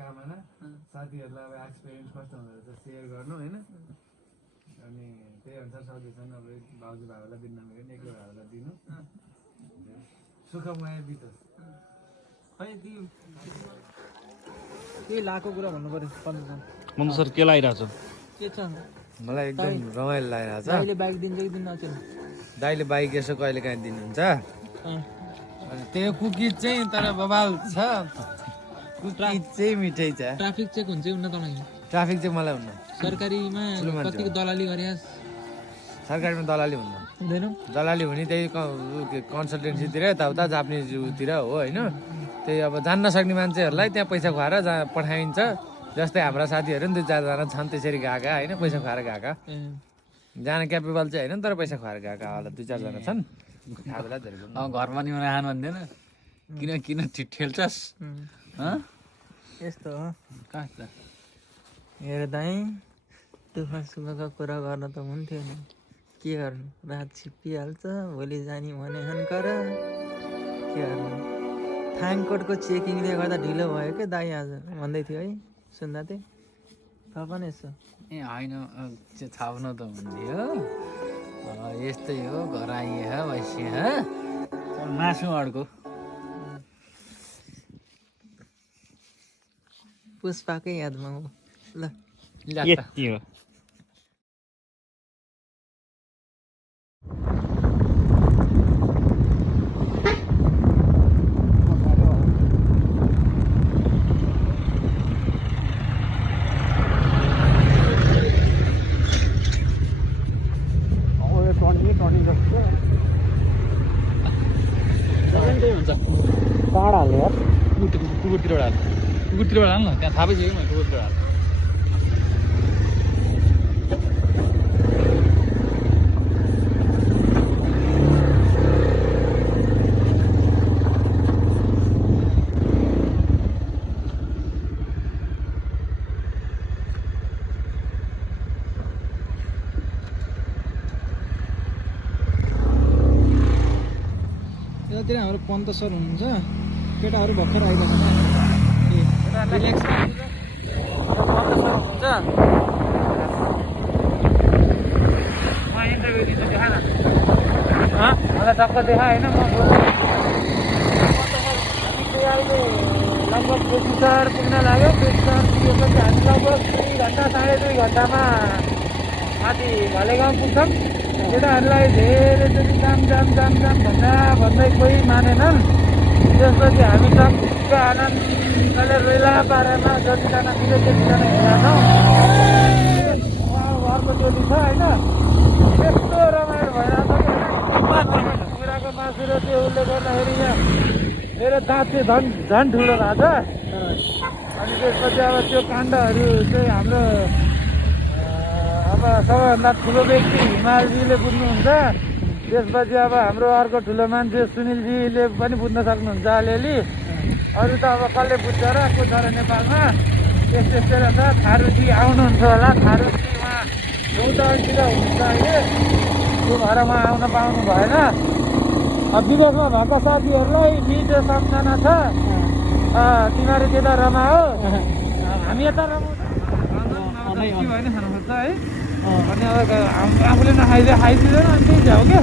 काम होइन साथीहरूलाई अब एक्सपिरियन्स कस्तो हुँदो रहेछ सेयर गर्नु होइन अनि त्यही अनुसार सजेसन अब भाउजू भाइहरूलाई दिन नमिल्यो एक्लो भाइहरूलाई दिनु सुखमय बितोस् खै केही लाएको कुरा भन्नु पर्यो मन्टु सर के लागिरहेको छ के छ मलाई एकदम रमाइलो लागिरहेको छ दाइले बाइक दिन्छ कि दिन्न अचेल दाइले बाइक यसो कहिले काहीँ दिनुहुन्छ अनि त्यो कुकिज चाहिँ तर बबाल छ कुकिज चाहिँ मिठै छ ट्राफिक चेक हुन्छ हुन्न तँलाई ट्राफिक चाहिँ मलाई हुन्न सरकारीमा कतिको दलाली गरे सरकारीमा दलाली हुन्न हुँदैन दलाली हुने त्यही कन्सल्टेन्सीतिर यताउता जापानिजतिर हो होइन त्यही अब जान्न सक्ने मान्छेहरूलाई त्यहाँ पैसा खुवाएर जहाँ पठाइन्छ जस्तै हाम्रा साथीहरू नि 2-4 जना छन् त्यसरी गएका होइन पैसा खुवाएर गएका जान क्यापेबल चाहिँ होइन तर पैसा खुवाएर गएका होला 2-4 जना छन् घरमा नि आउनु भन्दैन किन ठेल्छस् यस्तो हो कहाँ छ हेर दाइ दुःख सुखको कुरा गर्न त हुन्थ्यो नि के गर्नु रात छिप्पिहाल्छ भोलि जाने भने हन्कर के गर्नु थाङकोटको चेकिङले गर्दा ढिलो भयो क्या दाइ आज भन्दै थियो है सुन्दा थिएँ थाहा पनि यसो ए होइन छाउन त हुन्थ्यो यस्तै हो घर आइए वैसे मासु अड्को पुष्पाकै यादमा हो ल यति हो टाढा हाल्यो यार कुकुरतिरबाट हाल कुकुरतिरबाट हाल न त्यहाँ थाहा पाइसक्यो मैले कुकुरतिरबाट हाल यतातिर हाम्रो पन्त सर हुनुहुन्छ केटाहरू भर्खर आइरहेको रिल्याक्स पन्त सर हुनुहुन्छ इन्टरभ्यू दिन्छु देखा न मलाई टक्क देखा होइन म अहिले लगभग बेसीसहर पुग्न लाग्यो बेसीसहर पुगेपछि हामी लगभग 2 घन्टा 2.5 घन्टामा माथि घलेगाउँ पुग्छौँ केटाहरूलाई धेरैचोटि जाम भन्दै कोही मानेनन् त्यसपछि हामी टक्क आनन्दले रेला पारामा जतिजना मिल्यो त्यतिजना हिँड्छौँ घरको टोली छ होइन त्यस्तो रमाइलो भइरहेको छ कुराको मासु र त्यो उसले गर्दाखेरि यहाँ मेरो दाँत चाहिँ झन् ठुलो भएको छ अनि त्यसपछि अब त्यो काण्डहरू चाहिँ हाम्रो अब सबैभन्दा ठुलो व्यक्ति हिमालजीले बुझ्नुहुन्छ त्यसपछि अब हाम्रो अर्को ठुलो मान्छे सुनिलजीले पनि बुझ्न सक्नुहुन्छ अलिअलि अरू त अब कसले बुझ्छ र को छ र नेपालमा त्यस्तै रहेछ थारूजी आउनुहुन्छ होला थारूजी उहाँ गौतमतिर हुनुहुन्छ अहिले त्यो भएर उहाँ आउन पाउनु भएन विदेशमा भएका साथीहरूलाई मिठो सम्झना छ तिमीहरू त्यता रमाओ हामी यता रमाउँछ होइन खानुपर्छ है अनि अब आफूले खाइदिँदैन अनि त्यही हो क्या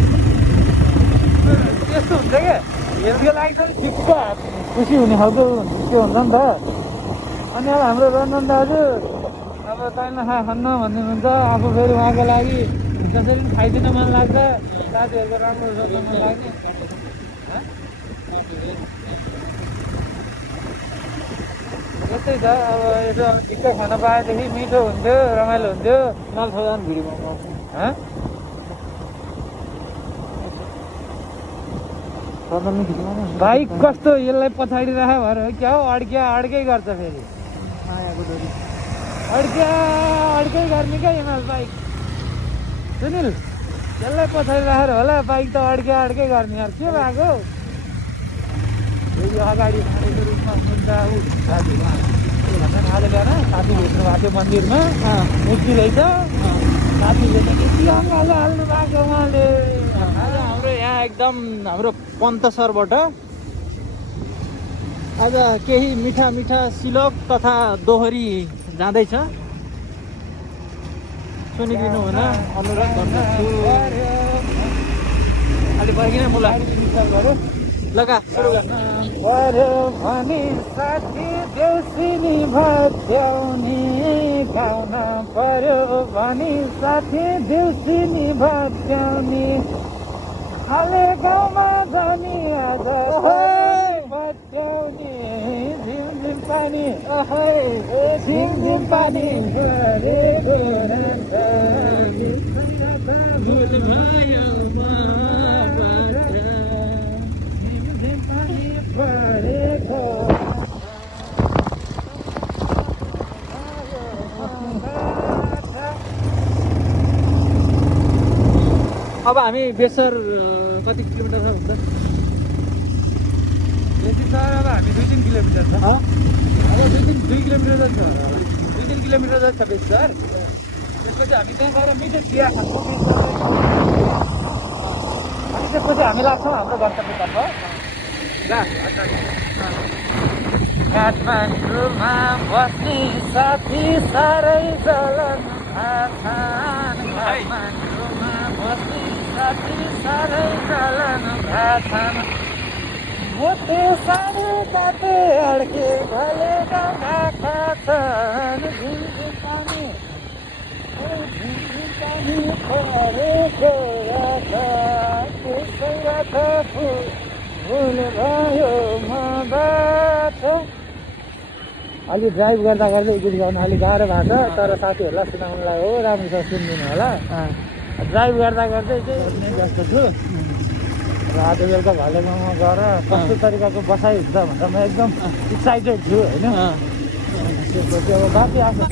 त्यस्तो हुन्छ क्या हेल्थको लागि चाहिँ ठिक्क खुसी हुने खालको त्यो हुन्छ नि त अनि अब हाम्रो रन्जन दाजु अब तैँले खान्न भन्ने हुन्छ आफू फेरि उहाँको लागि जसरी पनि खाइदिन मन लाग्छ साथीहरूको राम्रो सोच्न मन लाग्ने त्यस्तै छ अब यसो ठिक्क खान पाएदेखि मिठो हुन्थ्यो रमाइलो हुन्थ्यो नलछौँ भिडियोमा बाइक कस्तो यसलाई पछाडि राख्यो भएर क्या हो अड्कै गर्छ फेरि मायाको डोरी अड्कै गर्ने क्या हिमाल बाइक सुनिल यसलाई पछाडि राखेर होला बाइक त अड्कै गर्ने यार के भएको फेरि अगाडि खानेको रूपमा मुद्दा भन्न थाल्यो बिहान साथी भेट्नु भएको थियो मन्दिरमा मुक्ति रहेछ साथीले त के अङ्गालो हाल्नु भएको उहाँले आज हाम्रो यहाँ एकदम हाम्रो पन्त सरबाट आज केही मिठा मिठा सिलोक तथा दोहोरी जाँदैछ, सुनिदिनु हुन अनुरोध गर्दछु। अलिक बर्किन मुला लगा सुरु गर। पर्यो भने साथी देउसिनी भत्याउने, गाउन पर्यो भने साथी देउसिनी भत्याउने, हाले गाउँमा जाने आज भत्याउने, झिमझिम पानी झिमझिम पानी परेको रात, झिमझिम पानी परेको अब हामी बेसर कति किलोमिटर छ हुन्छ? बेसी छ अब हामी 2-3 किलोमिटर छ। अब 2 किलोमिटर जति छ, 2-3 किलोमिटर जति छ बेसी सर। त्यसपछि हामी त्यहाँ गएर मिठो चिया खान्छौँ, अनि त्यसपछि हामी लाग्छौँ हाम्रो गन्तव्यतर्फ। काठमाडौँमा बस्ने साथी साह्रै जलन भाछन्, काठमाडौँमा बस्ने साथी साह्रै जलन भाछन्, मोटे साडी काटे अड्के भले गाउँमा खाछन्, झिमझिम पानी परेको रात, त्यसै रात फुल भयो मबाट। अलि ड्राइभ गर्दा गर्दै गीत गाउन अलिक गाह्रो भएको छ, तर साथीहरूलाई सुनाउनुलाई हो, राम्रोसँग सुनिदिनु होला। ड्राइभ गर्दा गर्दै चाहिँ व्यस्त छु र आज बेलुका घले गाउँमा गएर कस्तो तरिकाको बसाइ हुन्छ भनेर म एकदम एक्साइटेड छु होइन। त्यसपछि अब बाँकी आएको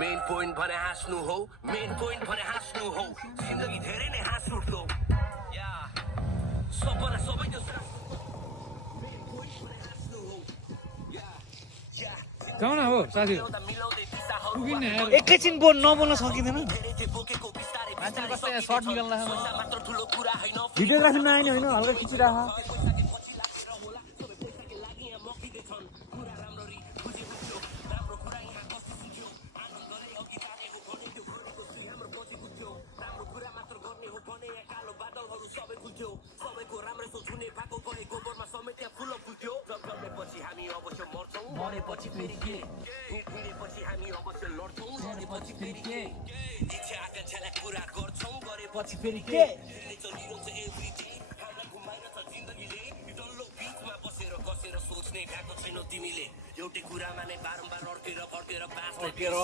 मेन पोइन्ट भने हाँस्नु हो, मेन पोइन्ट भने हाँस्नु हो, जिन्दगी धेरै नै हाँस उठ्दो या सपना सबै त्यो जाउँ न हो साथी, पुगिन्न यार। एकैछिन नबोल्न सकिँदैन, मान्छेले कस्तो यहाँ सर्ट निकाल्न भिडियो राख्नु नआएन होइन, हल्का खिचिराख। एउटै कुरामा नै बारम्बार अड्केर अड्केर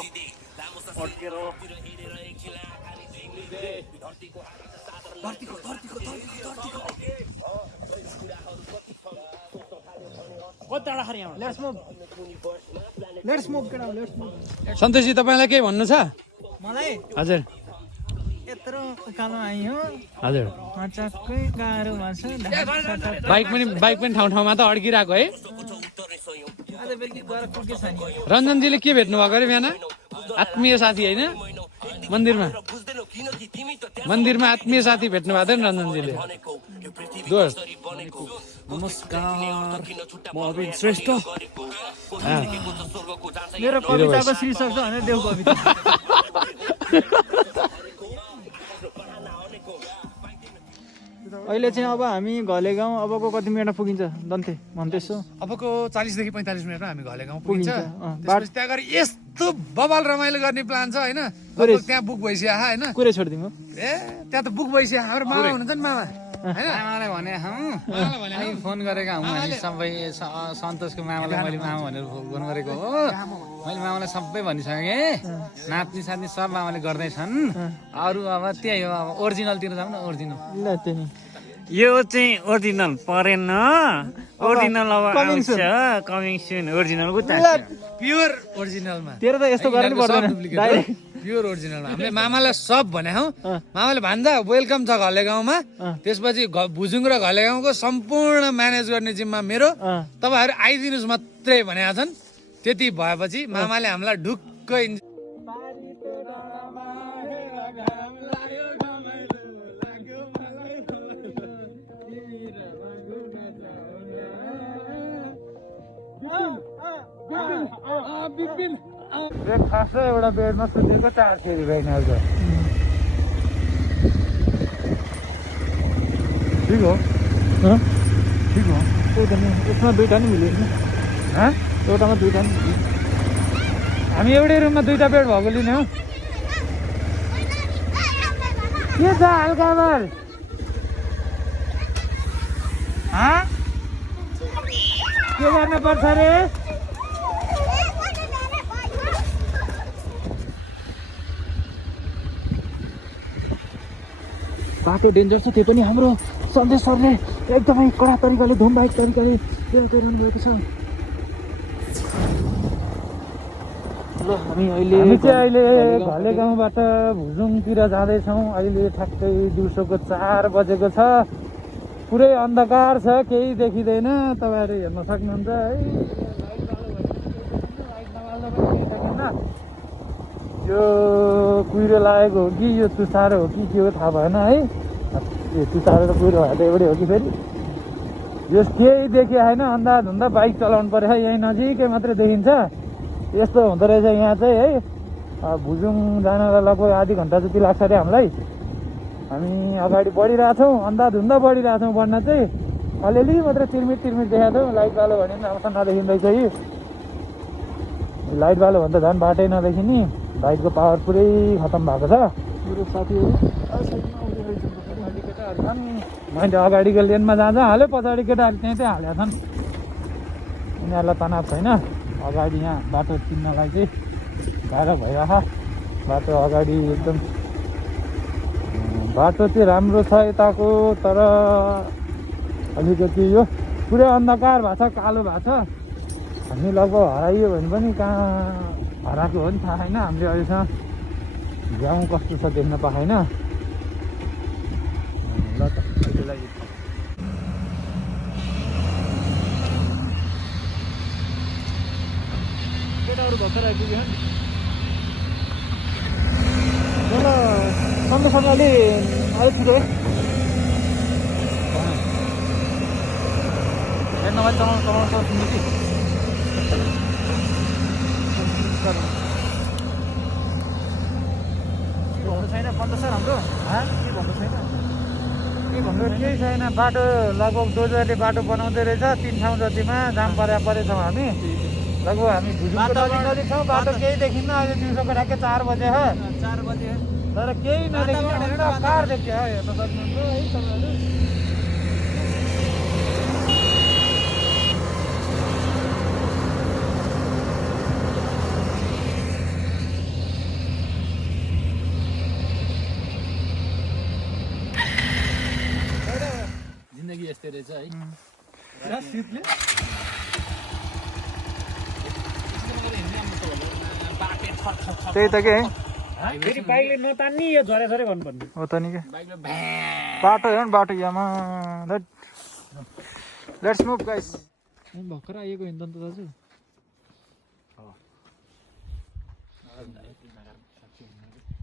सन्तोषजी तपाईँलाई केही भन्नु छ? मलाई हजुर यत्रो उकालो आयो, हजुर चक्कै गाह्रो भएको छ। बाइक पनि ठाउँ ठाउँमा त अड्किरहेको है। आज बेलुकी गएर पुगेछ नि। रञ्जनजीले के भेट्नु भएको अरे बिहान? आत्मीय साथी होइन, मन्दिरमा आत्मीय साथी भेट्नु भएको थियो नि रञ्जनजीले। दोस्त नमस्कार, म अविन श्रेष्ठ। मेरो कविताको शीर्षक छ भने देऊ कविता। अहिले चाहिँ अब हामी घले गाउँ अबको कति मिनटमा पुगिन्छ दन्ते भन्दैछु? अबको 40 देखि 45 मिनटमा हामी घले गाउँ पुगिन्छ। पुगिन्छ। त्यसपछि त्यहाँ गएर यस्तो बबाल रमाइलो गर्ने प्लान छ होइन। त्यहाँ बुक भइसक्यो होइन, कुरै छोडिदिनु। ए त्यहाँ त बुक भइसक्यो। हाम्रो मामा हुनुहुन्छ नि, मामा होइन, मामालाई भने हामी फोन गरेका हौँ। हामी सबै सन्तोषको मामालाई मैले मामा भनेर फोन गरेको हो। मैले मामालाई सबै भनिसकेँ, नाच्ने साच्ने सब मामाले गर्दैछन्। अरू अब त्यही हो, अब ओरिजिनलतिर जाउँ न। ओरिजिनल ल त्यो नि यो चाहिँ ओरिजिनल परेन, ओरिजिनल अब आउँछ कमिङ सुन। ओरिजिनलको प्योर ओरिजिनलमा तेरो त यस्तो गर्नु पर्दैन डाइरेक्ट। प्योर ओरिजिनलमा हामीले मामालाई सब भने हौ। मामाले भन्दा वेलकम छ घले गाउँमा। त्यसपछि भुजुङ र घले गाउँको सम्पूर्ण म्यानेज गर्ने जिम्मा मेरो, तपाईँहरू आइदिनुहोस् मात्रै भनेका छन्। त्यति भएपछि मामाले हामीलाई ढुक्क ब्रेकफास्ट र एउटा बेडमा सुतेको 4 केजी भएन आज ठिक हो ठिक हो यसमा दुईटा नि मिल्यो नि हाँ? एउटामा दुईटा नि मिल्यो हामी एउटै रुममा 2टा बेड भएको लिने हो के छ हालखबर के गर्न पर्छ रे बाटो डेन्जर छ त्यो पनि हाम्रो सन्देश सरले एकदमै कडा तरिकाले धुमबाहेक तरिकाले बेहोरिरहनु भएको छ ल हामी चाहिँ अहिले घले गाउँबाट भुजुङतिर जाँदैछौँ अहिले ठ्याक्कै दिउँसोको 4 बजेको छ पुरै अन्धकार छ केही देखिँदैन तपाईँहरू हेर्न सक्नुहुन्छ है लाइट नबाल्दा पनि केही देखिन्न यो कुहिरो लागेको हो कि यो तुसारो हो कि के हो थाहा भएन है यो तुसारो र कुहिरो भए त एउटै हो कि फेरि यस केही देखियो होइन अन्धाधुन्दा बाइक चलाउनु पऱ्यो यहीँ नजिकै मात्रै देखिन्छ यस्तो हुँदो रहेछ यहाँ चाहिँ है भुजुङ जानलाई लगभग आधी घन्टा जति लाग्छ अरे हामीलाई हामी अगाडि बढिरहेछौँ अन्धाधुन्दा बढिरहेछौँ बढ्न चाहिँ अलिअलि मात्रै तिर्मिट देखाएको थियौँ लाइट बालो भने पनि राम्रोसँग नदेखिँदैछ यी लाइट बालो भने त झन् बाटै नदेखिने बाइकको पावर पुरै खतम भएको छ मेरो साथीहरू मैले अगाडिको लेनमा जान्छ हाल्यो पछाडि केटाहरू त्यहीँ हालेका छन् उनीहरूलाई तनाव छैन अगाडि यहाँ बाटो चिन्नलाई चाहिँ गाह्रो भइरह बाटो अगाडि एकदम बाटो चाहिँ राम्रो छ यताको तर अलिकति यो पुरै अन्धकार भएको छ कालो भएको छ हामी लगभग हराइयो भने पनि कहाँ हराएको हो नि थाहा छैन हामीले अहिलेसम्म गाउँ कस्तो छ देख्न पाएन ल त अहिलेलाई केटाहरू भर्खर आइपुग्यो नि ल सन्देशसँग अलि छिटो है हेर्न मैले चलाउनु सक्छु कि भन्नु छैन बन्द सर हाम्रो के भन्नु छैन केही छैन बाटो लगभग डोजरले बाटो बनाउँदै रहेछ 3 ठाउँ जतिमा जाम परे छौँ हामी लगभग हामी भुजुङको नजिक छौँ बाटो केही देखिन्न अहिले दिउँसोको ठ्याक्कै 4 बजे हो 4 बजे तर केही नदेखिन्छ कार देखियो हेर्न सक्नुहुन्छ है तपाईँहरू जिन्दगी यस्तै रहेछ है त्यही त के फेरि बाइकले नतान्ने यो झरेझरे गर्नुपर्ने हो त नि के बाटो हेर न बाटो यामा लेट्स मुभ गाइस भर्खर आएको हिँड्दा त दाजु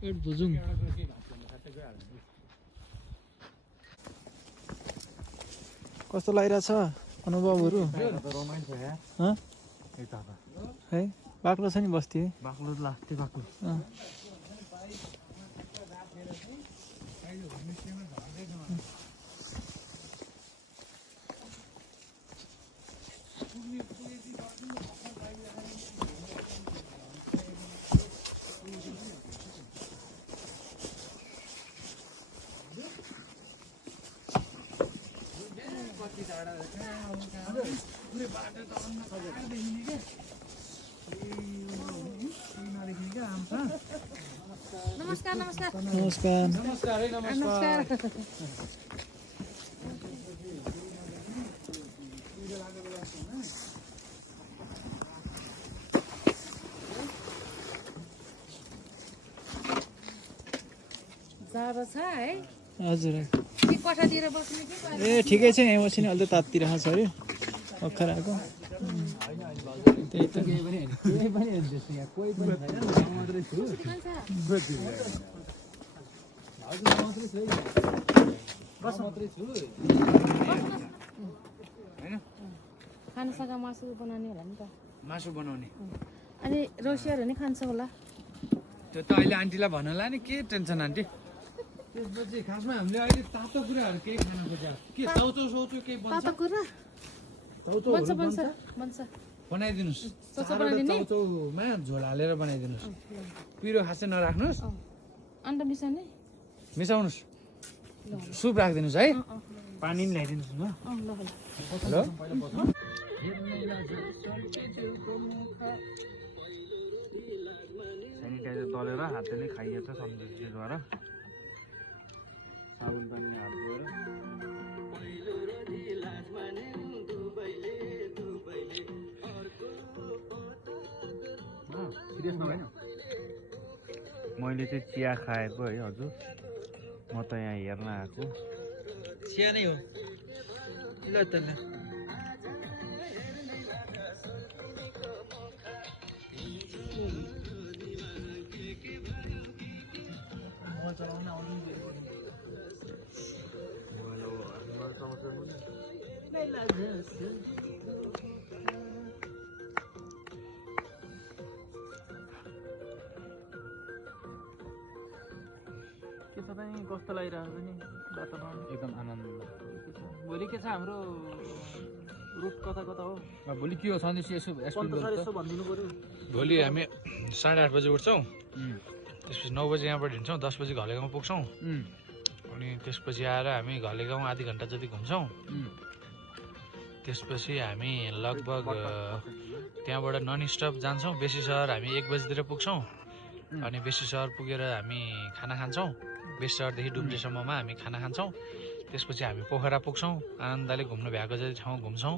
एट भुजुङ कस्तो लागिरहेछ अनुभवहरू है बाक्लो छ नि बस्ती है बाक्लो लास्टै बाक्लो नमस्कार नमस्कार नमस्कार नमस्कार जाडो छ है हजुर के कोठातिर बस्ने कि ए ठिकै छ यहाँ बसिने अहिले त तात्तिरहेको छ अरे भर्खर आएको त्यही त खानासागा मासु बनाउने होला नि त मासु बनाउने अनि रसियाहरू नि खान्छ होला त्यो त अहिले आन्टीलाई भन्नला नि के टेन्सन आन्टी त्यसपछि खासमा हामीले अहिले तातो कुराहरू केही खान खोज्छ के चाउचाउ साउचाउ केही बन्छ तातो कुरा बन्छ बन्छ बन्छ बनाइदिनुहोस् चाउचाउ बनाइदिने? चाउचाउमा झोल हालेर बनाइदिनुहोस् पिरो खासै नराख्नुहोस् अन्डा मिसाउने मिसाउनुहोस् सुप राखिदिनुहोस् है पानी पनि ल्याइदिनुहोस् न ल ल हेलो सेनिटाइजर दलेर हातले खाइएको छ सन्दर्शद्वारा साबुन पानी हात धोएर सिरियस नभएन मैले चाहिँ चिया खाएको है हजुर म त यहाँ हेर्न आएको चिया नै हो ल त ल के तपाईँ कस्तो लागिरहेको नि वातावरण एकदम आनन्द भोलि के छ हाम्रो रुट कता कता हो भोलि के हो सन्देश यसो सर यसो भनिदिनु पर्यो भोलि हामी 8:30 बजे उठ्छौँ त्यसपछि 9 बजे यहाँबाट हिँड्छौँ 10 बजे घलेगाउँ पुग्छौँ अनि त्यसपछि आएर हामी घलेगाउँ आधी घन्टा जति घुम्छौँ त्यसपछि हामी लगभग त्यहाँबाट नन स्टप जान्छौँ बेसी सहर हामी 1 बजीतिर पुग्छौँ अनि बेसी सहर पुगेर हामी खाना खान्छौँ बेसी सहरदेखि डुम्रेसम्ममा हामी खाना खान्छौँ त्यसपछि हामी पोखरा पुग्छौँ आनन्दले घुम्नु भ्याएको जति ठाउँ घुम्छौँ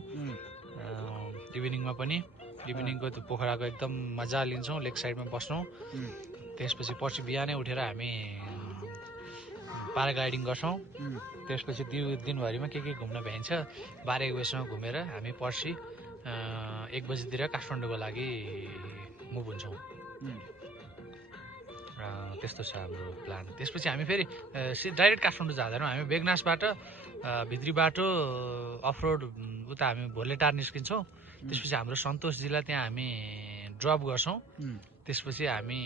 इभिनिङमा पनि इभिनिङको त्यो पोखराको एकदम मजा लिन्छौँ लेक साइडमा बस्छौँ त्यसपछि पर्सि बिहानै उठेर हामी प्याराग्लाइडिङ गर्छौँ त्यसपछि दिनभरिमा के घुम्न भ्याइन्छ 12-1 बजीसम्म घुमेर हामी पर्सि 1 बजीतिर काठमाडौँको लागि मुभ हुन्छौँ त्यस्तो छ हाम्रो प्लान त्यसपछि हामी फेरि डाइरेक्ट काठमाडौँ जाँदैनौँ हामी बेगनासबाट भित्री बाटो अफरोड उता हामी भोलेटार निस्किन्छौँ त्यसपछि हाम्रो सन्तोष जिल्ला त्यहाँ हामी ड्रप गर्छौँ त्यसपछि हामी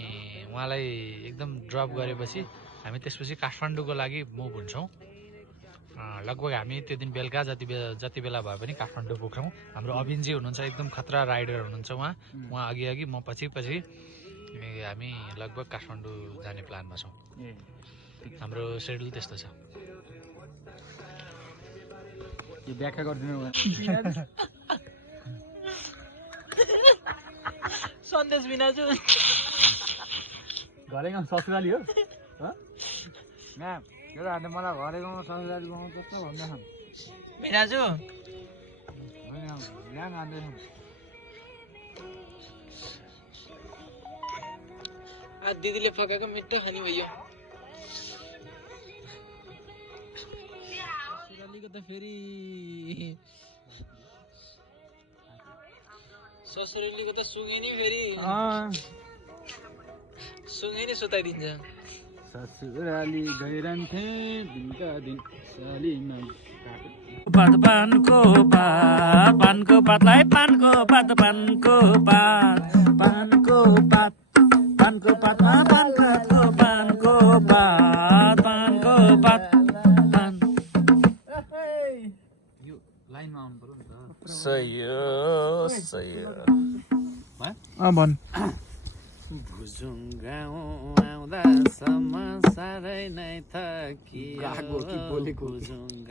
उहाँलाई एकदम ड्रप गरेपछि हामी त्यसपछि काठमाडौँको लागि मुभ हुन्छौँ लगभग हामी त्यो दिन बेलुका जति बेला भए पनि काठमाडौँ पुग्छौँ हाम्रो अभिनजी हुनुहुन्छ एकदम खतरा राइडर हुनुहुन्छ उहाँ अघि म पछि हामी लगभग काठमाडौँ जाने प्लानमा छौँ हाम्रो सेड्युल त्यस्तो छ यो व्याख्या गरिदिनु सन्देश बिनाजु घलेगाउँ ससुराली हो यहाँ केटाहरूले मलाई घरेगाउँ ससुराली गाउँ जस्तो भन्दैछन् बिनाजु यहाँ खाँदैछन् दिदीले पकाएको मिठो खाने भयो ससुरालीको त फेरि ससुरालीको त सुँगे नि फेरि सुँगे नि सुताइदिन्छ ससुराली गइरहन्थे दिनका दिन सालीमा पानको पातलाई पानको पात पानको पात पातमा पानको पात यो लाइनमा आउनु पर्यो नि त सही भन् भुजुङ आउँदासम्म साह्रै नै थकियो भुजुङ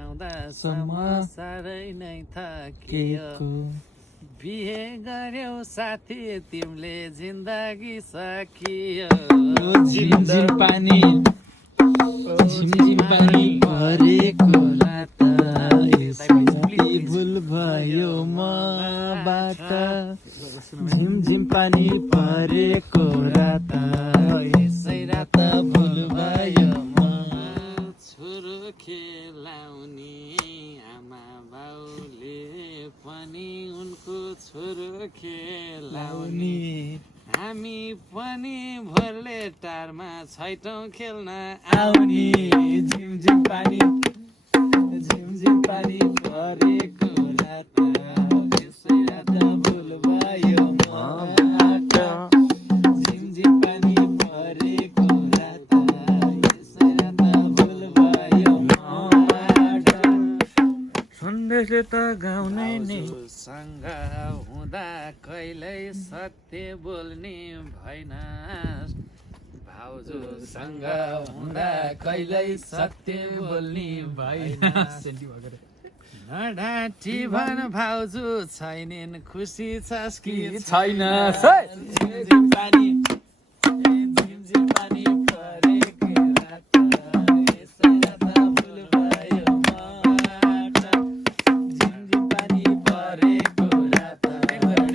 आउँदासम्म साह्रै नै थकियो बिहे गर्यौ साथी तिमीले जिन्दगी सकियो झिमझिम पानी परेको रात भुल भयो मबाट झिमझिम पानी परेको रात यसै रात भुल भयो छोरो खेलाउने आमा बाउले पनि उनको छोरो खेलाउने हामी पनि भोलेटारमा छैटौँ खेल्न आउने झिमझिम पानी परेको रात यसै रात भुल त गाउनै नि सँग हुँदा कहिल्यै सत्य बोल्ने भएन भाउजूसँग हुँदा कहिल्यै सत्य बोल्ने भएन नढाँटी भन भाउजू छैनन् खुसी छस् कि छैन झिमझिम पानी परेको रात यसै रात भुल भयो माटा झिमझिम पानी परेको रात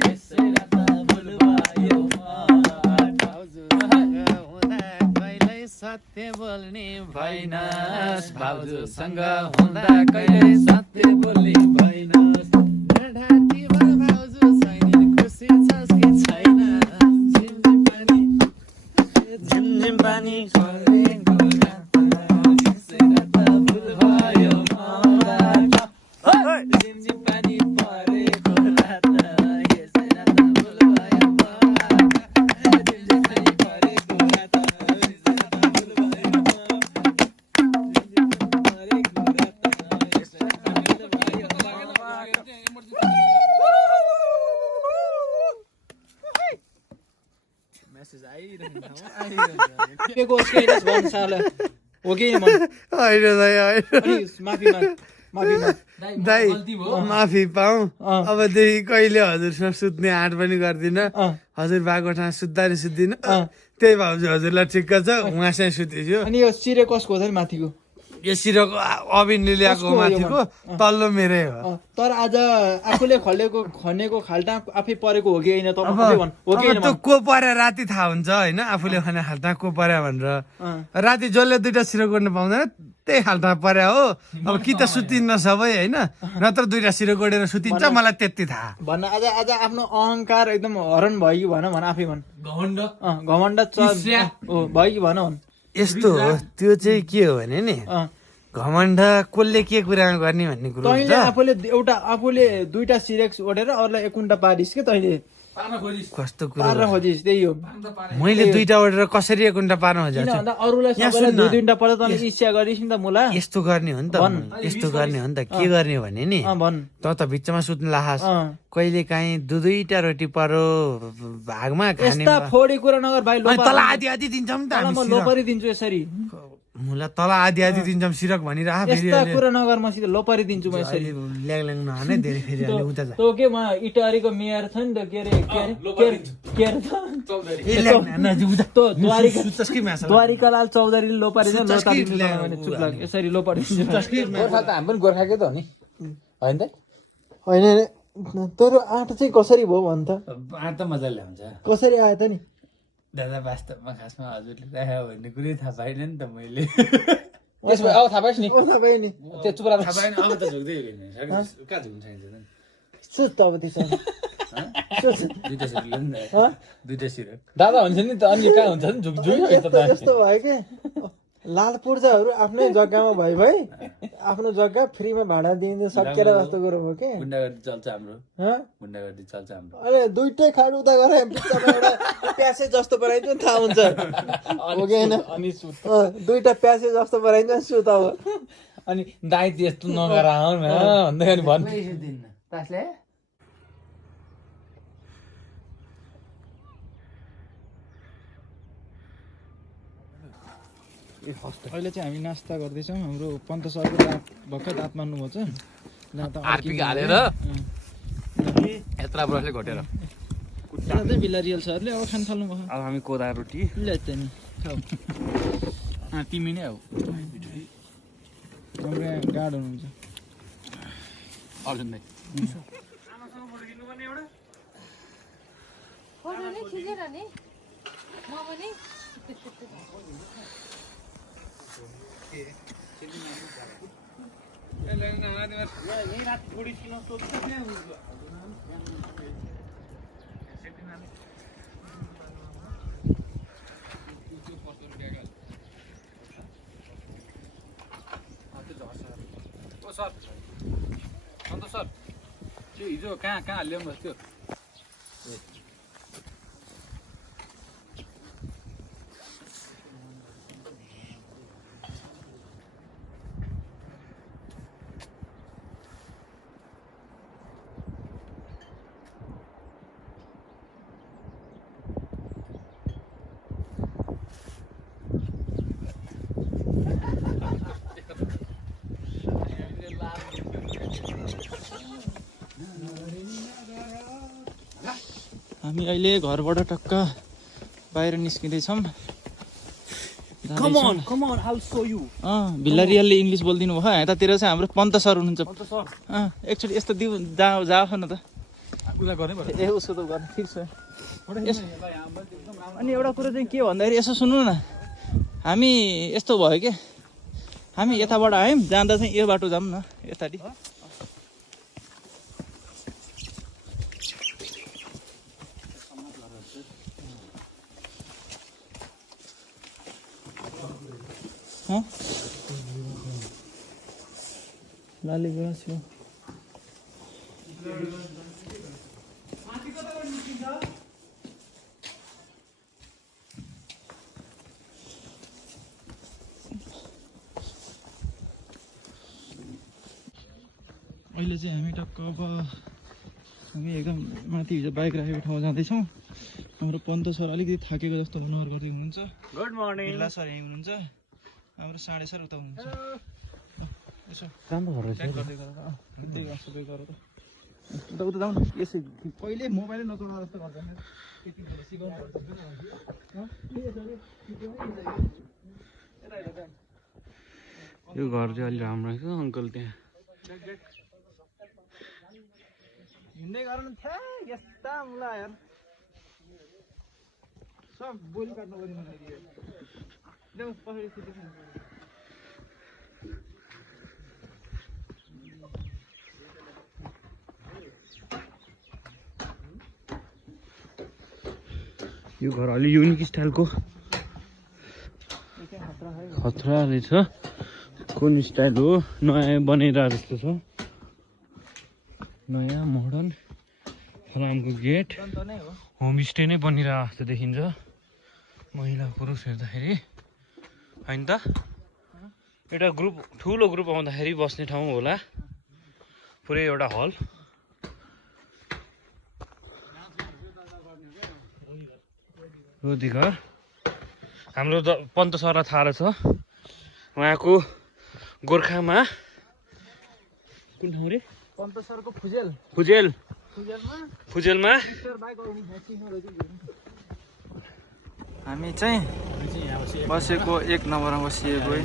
यसै रात भुल भयो माटा हुँदा कहिल्यै सत्य बोल्ने भएनस् भाउजूसँग हुँदा कहिल्यै सत्य बोल्ने भएनस् नढाँटी भन भाउजू छैनन् खुसी छस् कि छैन झिमझिम पानी परेको रात यसै रात भुल भयो माटा झिमझिम पानी परेको रात यसै रात भुल भयो माटा झिमझिम पानी परेको रात यसै रात भुल भयो दाइ माफी पाऊ अबदेखि कहिले हजुरसँग सुत्ने आँट पनि गर्दिन हजुर भएको ठाउँ सुत्दा नि सुत्दिन त्यही भाउजू हजुरलाई ठिक्क छ उहाँसँग सुतेछु अनि यो सिरे कसको हो त नि माथिको यो सिरको अबिनले ल्याएको माथिको तल्लो मेरै हो तर आज आफूले खनेको खाल्टा आफै परेको हो कि होइन त अब हो कि होइन त्यो को पर्या राति थाहा हुन्छ होइन आफूले खाने खाल्टा को पर्या भनेर राति जसले दुइटा सिरो गोड्नु पाउँदैन त्यही खाल्टा पर्या हो अब कि त सुतिन्न सबै होइन नत्र दुइटा सिरो गोडेर सुतिन्छ मलाई त्यति थाहा भन्न आज आज आफ्नो अहङ्कार एकदम हरण भयो कि भन आफै भन घमण्ड भयो कि भन यस्तो हो त्यो चाहिँ के हो भने नि घमण्ड कसले के कुरा गर्ने भन्ने कुरो तैँले आफूले दुइटा सिरेक्स ओढेर अरूलाई एकुन्टा पारिस् के तैँले कस्तो कुरो पार्न खोजिस् त्यही हो मैले दुइटा ओढेर कसरी एकुन्टा पार्न किन खोजेको भन्दा अरूलाई सबैलाई दुई दुईटा पर्दा तँले इच्छा गरिस् नि त मुला यस्तो गर्ने हो नि त यस्तो गर्ने हो नि त के गर्ने हो भने नि भन् त बिचमा सुत्नु लाहास कहिले काहीँ दुईटा रोटी परो भागमा खाने यस्ता फोडी कुरा नगर भाइ अनि तल आधी आधी दिन्छौँ नि त म हामी लोपरी दिन्छु यसरी मुला तल आधी आधी दिन्छौँ सिरक भनिरह फेरि यस्ता कुरा नगर मसित लोपरी दिन्छु म यसरी ल्याङ नहाने धेरै फेरि अहिले उता जा तो के म इटारीको मेयर छ नि त के अरे द्वारिकालाल चौधरीले लोपरी चुप लाग यसरी लोपरी गोर्खा त हामी पनि गोर्खाकै त हो नि होइन त होइन तर आँट चाहिँ कसरी भयो भन् त आँट त मजाले हुन्छ कसरी आयो त नि दादा वास्तवमा खासमा हजुरले राख्यो भन्ने कुरै थाहा पाइनँ नि त मैले त्यसमा अब थाहा पाइस् नि थाहा भयो नि त्यो चुप थाहा पाएन अब त झुक्दै कहाँ झुक्नु चाहिन्छ सोच त अब त्यसो दुइटा सिरक नि दुइटा सिरक दादा हुन्छ नि त अनि कहाँ हुन्छ नि यस्तो भयो के लाल पूर्जाहरू आफ्नै जग्गामा भइ आफ्नो जग्गा फ्रीमा भाडा दिइन्छ सकेर जस्तो कुरो हो के गुन्डागर्दी चल्छ हाम्रो गुन्डागर्दी चल्छ हाम्रो अरे दुइटै खाड उता गरे बिचमा एउटा प्यासे जस्तो बनाइदियो नि थाहा हुन्छ हो कि होइन अनि दुइटा प्यासे जस्तो बनाइदियो सुत अब अनि दाइ त्यस्तो नगर आऊ न भन्दाखेरि भन्नु अहिले चाहिँ हामी नास्ता गर्दैछौँ हाम्रो पन्त सरको भर्खर दाँत मार्नुभएको छ आरपी हालेर यत्रा ब्रसले घटेर चाहिँ बिलारियल सरले अब खान थाल्नु भयो अब हामी कोदा रोटी ल त नि खाऊ तिमी नै हौ हाम्रो यहाँ गाड हुनुहुन्छ अर्जुन दाइ खिचेर नि म पनि सर सन्तोष सर त्यो हिजो कहाँ ल्याउनुहोस् त्यो हामी अहिले घरबाट टक्क बाहिर निस्किँदैछौँ। भिल्लारियालले इङ्ग्लिस बोलिदिनु भयो। यतातिर चाहिँ हाम्रो पन्त सर हुनुहुन्छ। एकचोटि यस्तो दिउ जाओ न त। ए उसको त गर्नु ठिक छ। अनि एउटा कुरो चाहिँ के भन्दाखेरि यसो सुन्नु न, हामी यस्तो भयो कि हामी यताबाट आयौँ, जाँदा चाहिँ यो बाटो जाऊँ न यताटी। लाली गुराँस हो। अहिले चाहिँ हामी टक्क अब हामी एकदम माथि हिजो बाइक राखेको ठाउँ जाँदैछौँ। हाम्रो पन्त सर अलिकति थाकेको जस्तो अनुहार गर्दै हुनुहुन्छ। Good morning. भिल्ला सर यहीँ हुनुहुन्छ। हाम्रो साढे सर उता हुनुहुन्छ। यसो राम्रो गर्दै गर त उता जाउँ न। यसै कहिले मोबाइलै नचलाएर जस्तो गर्दैन। यो घर चाहिँ अलि राम्रो छ अङ्कल त्यहाँ। हिँड्दै गर्नु थियो यस्ता मुला यार सब बोली काट्नु पर्यो मलाई। देऊ पछाडि सिधै यो घर अलि युनिक स्टाइलको खतराले छ। कुन स्टाइल हो? नयाँ बनेर जस्तो छ। नयाँ मोडर्न फलामको गेट होमस्टे नै बनिरहेको जस्तो देखिन्छ। महिला पुरुष हेर्दाखेरि होइन त। एउटा ग्रुप ठुलो ग्रुप आउँदाखेरि बस्ने ठाउँ होला। पुरै एउटा हल। रोदी घर हाम्रो पन्त सरलाई थाहा रहेछ। उहाँको गोर्खामा कुन ठाउँ रे? पन्त सरको फुजेल फुजेलमा हामी चाहिँ बसेको 1 नम्बरमा बसिएको है।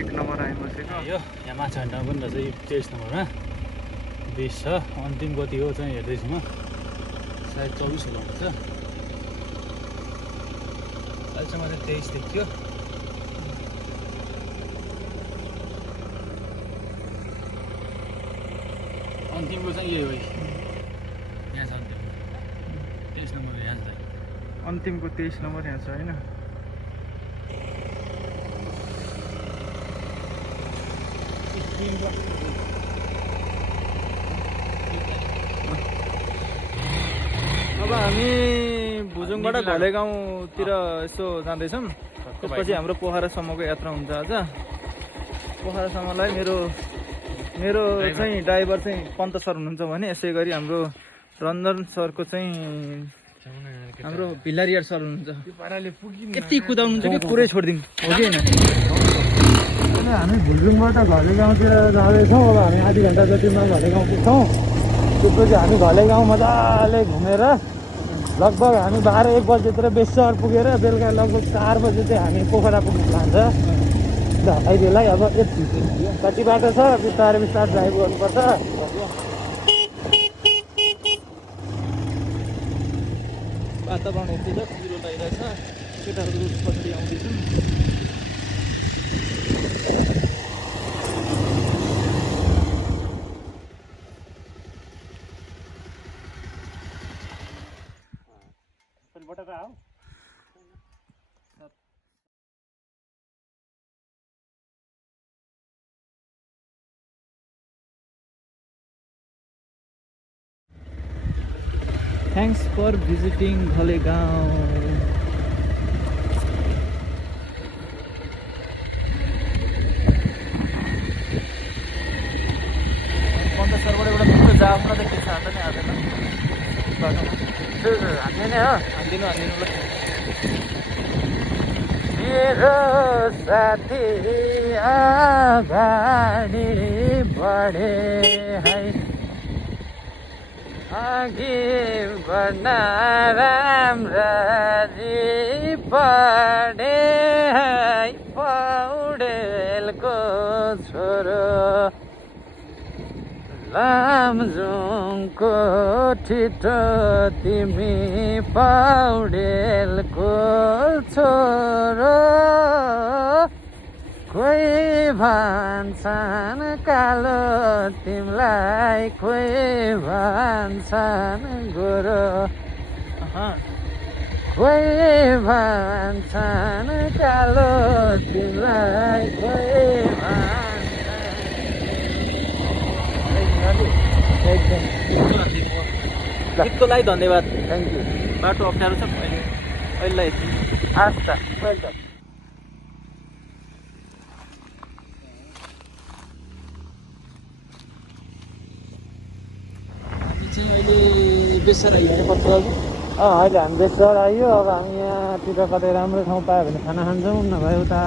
1 नम्बर हामी बसेको। यो यहाँ माछा हान्डा पनि रहेछ। यो 23 नम्बरमा बेस छ। अन्तिम गति हो चाहिँ हेर्दैछु म। सायद 24 होला रहेछ। अहिलेसम्म चाहिँ 23 देखियो। अन्तिमको चाहिँ यही हो। यहाँ छ अन्तिम 23 नम्बर यहाँ छ। अन्तिमको 23 नम्बर यहाँ छ होइन। अब हामी भुजुङबाट घले गाउँतिर यसो जाँदैछौँ। त्यसपछि हाम्रो पोखरासम्मको यात्रा हुन्छ आज। पोखरासम्मलाई मेरो चाहिँ ड्राइभर चाहिँ पन्त सर हुनुहुन्छ भने, यसै गरी हाम्रो रञ्जन सरको चाहिँ हाम्रो भिल्लारिया सर हुनुहुन्छ। यति कुदाउनुहुन्छ कि पुरै छोडिदिउँ हो कि होइन? हामी भुलजुङबाट घले गाउँतिर जाँदैछौँ। अब हामी आधी घन्टा जतिमा घले गाउँ पुग्छौँ। त्यसपछि हामी घले गाउँ मजाले घुमेर लगभग हामी 12-1 बजेतिर बेसर पुगेर बेलुका लगभग 4 बजे चाहिँ हामी पोखरा पुग्नु लान्छ। हाइवेलाई अब यति कति बाटो छ, बिस्तारै ड्राइभ गर्नुपर्छ। वातावरण यति छ, कुहिरो लागिरहेछ। केटाहरू पछाडि आउँदैछन्। Thanks for visiting घलेगाउँ। पन्त सरबाट एउटा ठुलो जाफरा देखेको छ। हात नै हाल्दैन हान्दिने हो। हान्दिनु ल। मेरो साथी अगाडि बढे है, अघि भन्न राम्ररी पढे है पौडेलको छोरो लामजुङको ठिटो तिमी पौडेलको छोरो कोही भन्छन् कालो तिमीलाई कोही भन्छन् गोरो कोही भन्छन् कालो तिमीलाई कोही गीतको लागि धन्यवाद। Thank you. बाटो अप्ठ्यारो छ अहिलेलाई हस् त वेलकम। हामी चाहिँ अहिले बेसर हिँड्नुपर्छ दाजु। अहिले हामी बेसर आइयो। अब हामी यहाँतिर कतै राम्रो ठाउँ पायो भने खाना खान्छौँ, नभए उता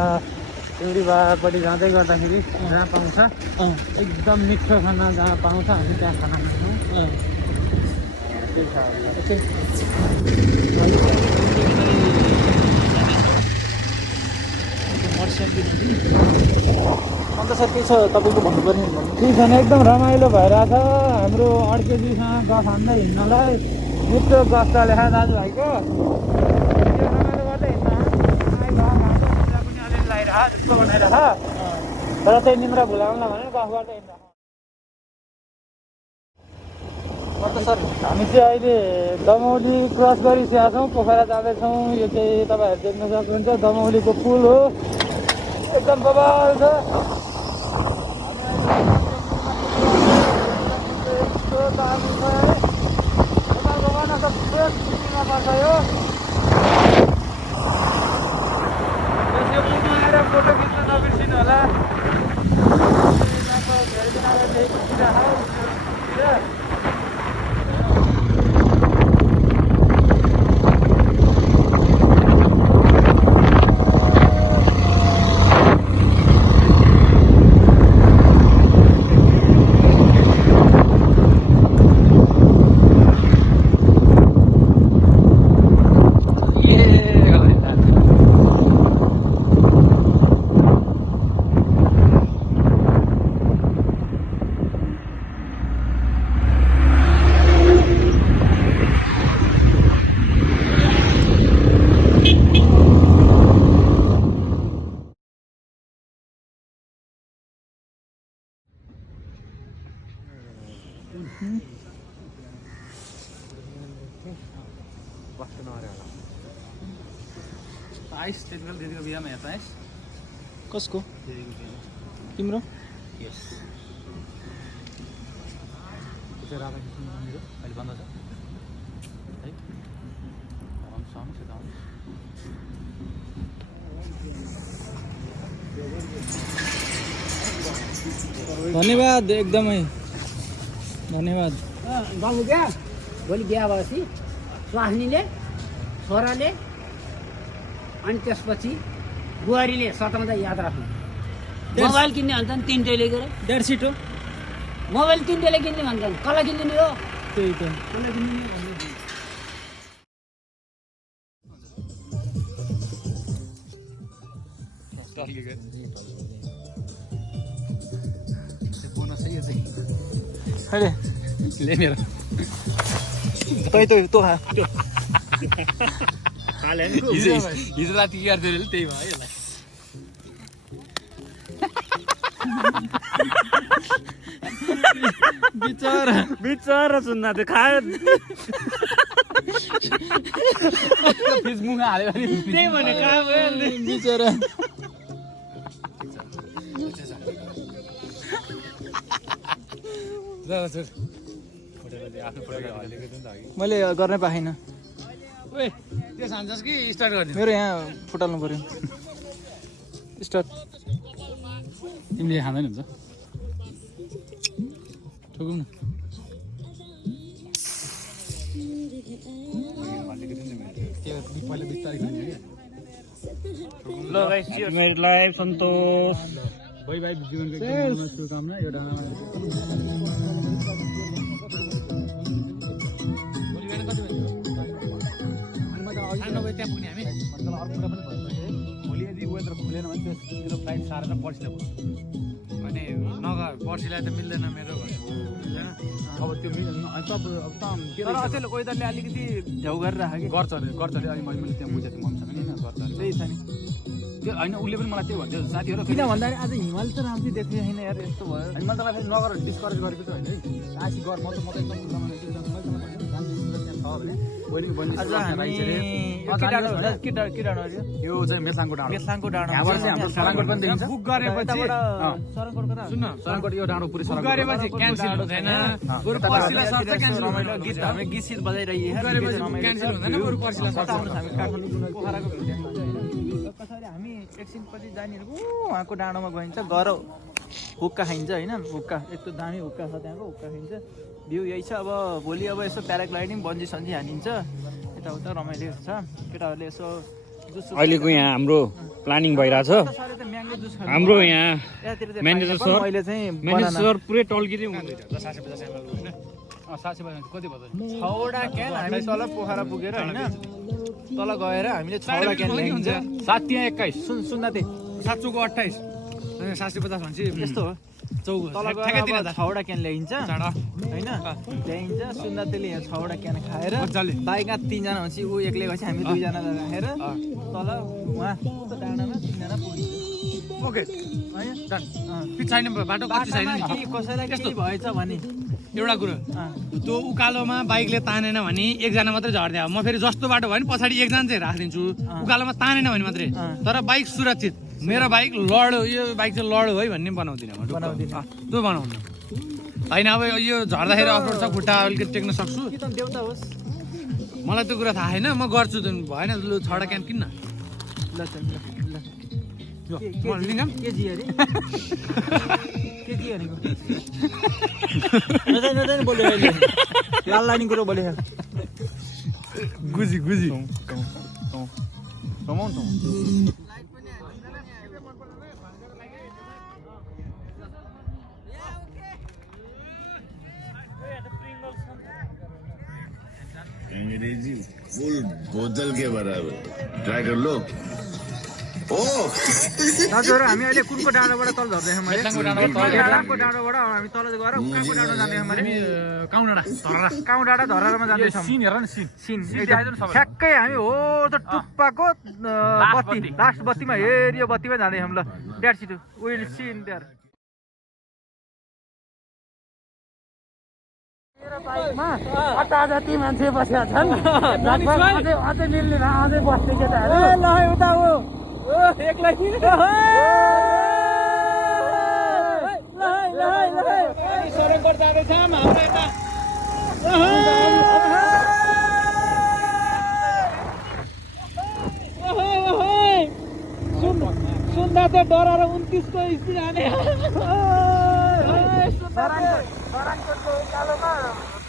सिउँडीबारपट्टि जाँदै गर्दाखेरि जहाँ पाउँछ एकदम मिठो खाना जहाँ पाउँछ हामी त्यहाँ खाना खान्छौँ। अन्त सर के छ तपाईँको भन्नुपर्ने? ठिक छ नि, एकदम रमाइलो भइरहेछ हाम्रो अड्केजीसँग गफ हान्दै हिँड्नलाई। मिठो गफ चलेको दाजुभाइको त्यो रमाइलो गर्दै हिँड्न पनि अलिअलि लगाइरह जस्तो बनाइरह तर त्यही निम्रा भुलाउला भनेर गफ गर्दै हिँड्न। अन्त सर हामी चाहिँ अहिले दमौली क्रस गरिसकेका छौँ, पोखरा जाँदैछौँ। यो चाहिँ तपाईँहरू देख्न सक्नुहुन्छ दमौलीको पुल हो, एकदम बबाल छ। फोटो खिच्न नबिर्सिनु होला। आइस त्यतिबेला दिदीको बिहामा हेर्दा आइस कसको? दिदीको बिहामा तिम्रो? यस अहिले बन्द छ है आउँछ त आउँछ। धन्यवाद, एकदमै धन्यवाद। गाउँ क्या भोलि बिहा भएपछि स्वास्नीले छोराले अनि त्यसपछि बुहारीले सताउँदा याद राख्नु। मोबाइल किन्ने भन्छन् तिनटैले गएर डेढ सिट हो मोबाइल तिनटैले किन्ने भन्छन् कसलाई किनिदिने हो? त्यही त। कसलाई किनिदिने हो? बोनस है यो चाहिँ अहिले ले मेरो तँ खा। हिजो राति के गर्थ्यो अरे त्यही भयो यसलाई बिचरा सुन्दा त्यो खायो। फेसबुकमा हाल्यो भने त्यही भने कहाँ भयो बिचरा। मैले गर्नै पाइनँ। ओए त्यो सान्छस् कि स्टार्ट गरिदिनु? मेरो यहाँ फुटाल्नु पर्यो। स्टार्ट। तिमीले खाँदैन हुन्छ ठोकौँ न। पहिला बिस्तारै खाने ल गाइस, मेरो लाइफ सन्तोष। वैवाहिक जीवनको एकदम शुभकामना। एउटा भोलि बिहान कति आइपुग्ने हामी मतलब अर्को कुरा पनि भन्छु है भोलि यदि वेदर खुलेन भने त्यसतिर फ्लाइट सारेर पर्सिन अनि नगर पर्सिलाई त मिल्दैन मेरो अब त्यो तर अचेल वेदरले अलिकति झ्याउ गरेर राख्यो कि गर्छ अरे अनि मैले त्यहाँ बुझेको थिएँ मम्मीसँग नि होइन गर्छ अरे त्यही छ नि त्यो होइन उसले पनि मलाई त्यही भन्थ्यो साथीहरू किन भन्दाखेरि आज हिमाल त राम्रै देख्ने छैन यार यस्तो भयो अनि मैले तपाईँलाई नगर डिस्करेज गरेको त होइन है आसी गर म त एकदम आज हामी के डाँडो अरे यो चाहिँ मेसाङको डाँडो मेसाङको डाँडो यहाँबाट चाहिँ हाम्रो सराङकोट पनि देखिन्छ बुक गरेपछि सरङकोट कता सुन्न सराङकोट यो डाँडो पुरै बुक सराङकोट गरेपछि क्यान्सल हुँदैन बरु पर्सिलाई सर्छ क्यान्सल रमाइलो गीत हामी गीत सित बजाइरहिए गरेपछि क्यान्सल हुँदैन बरु पर्सिलाई सर्छ हामी काठमाडौँ पोखराको भिडियो पछाडि हामी एकछिनपछि जानेहरूको उहाँको डाँडोमा गइन्छ गर हुक्का खाइन्छ होइन हुक्का यस्तो दामी हुक्का छ त्यहाँको हुक्का खाइन्छ भ्यू यही छ अब भोलि अब यसो प्याराग्लाइडिङ बन्जी सन्जी हानिन्छ यताउता रमाइलो छ केटाहरूले यसो जुस अहिलेको यहाँ हाम्रो प्लानिङ भइरहेछ म्याङ्गो जुस हाम्रो यहाँ यतातिर म्यानेजर सर मैले चाहिँ म्यानेजर सर पुरै टल्किँदै हुँदैछ 750 कति भयो 6वटा क्यान हामी तल पोखरा पुगेर होइन तल गएर हामीले 6वटा क्यान ल्याइन्छ 721 सुन्न त्यही 700 को 28 अनि 750 भन्छ यस्तो हो चौको तल गएर 6वटा क्यान ल्याइन्छ चाँडा होइन ल्याइन्छ सुन्दा त्यसले यहाँ 6वटा क्यान खाएर मजाले बाइकमा 3जना हुन्छ ऊ एक्लै गएपछि हामी 2जना राखेर तल उहाँ डाँडामा 3जना पुगिन्छ ओके है डन पिच छैन बाटो कति छैन नि केही कसैलाई केही भएछ भने एउटा कुरो त्यो उकालोमा बाइकले तानेन भने एकजना मात्रै झर्ने अब म फेरि जस्तो बाटो भयो नि पछाडि एकजना चाहिँ राखिदिन्छु उकालोमा तानेन भने मात्रै तर बाइक सुरक्षित मेरो बाइक लड्यो यो बाइक चाहिँ लड्यो है भन्ने बनाउँदिनँ म त्यो बनाउनु होइन अब यो झर्दाखेरि अफरोड छ खुट्टा अलिकति टेक्न सक्छु कि त देउता होस् मलाई त्यो कुरा थाहा छैन म गर्छु त भएन लु 6वटा क्यान किन्न ल लिङ्गम केजी अरे केजी भनेको नजाने बोल्यो अहिले लाल लाने कुरो बोल्यो गुजी गुजी अंग्रेजी फुल बोतल के बराबर ट्राई कर लो दाजुहरू हामी अहिले कुनको डाँडोबाट तल झर्दैछौँ मैले डाँडाको डाँडोबाट हामी तल गएर उकाको डाँडो जाँदैछौँ मैले काउँ डाँडा धरारमा जाँदैछौँ सिन हेर न सिन ठ्याक्कै हामी हो त टुप्पाको बत्ती लास्ट बत्तीमा हेरियो बत्तीमा जाँदैछौँ ल that's it will see in their अटा जति मान्छे बसेका छन् अझै मिल्ने अझै बस्ने केटाहरू ल उता हो एक्लै सरङकोट जाँदैछौँ हाम्रो यता सुन्दा त डराएर 29 को स्पिड हाने सराङकोटको उकालोमा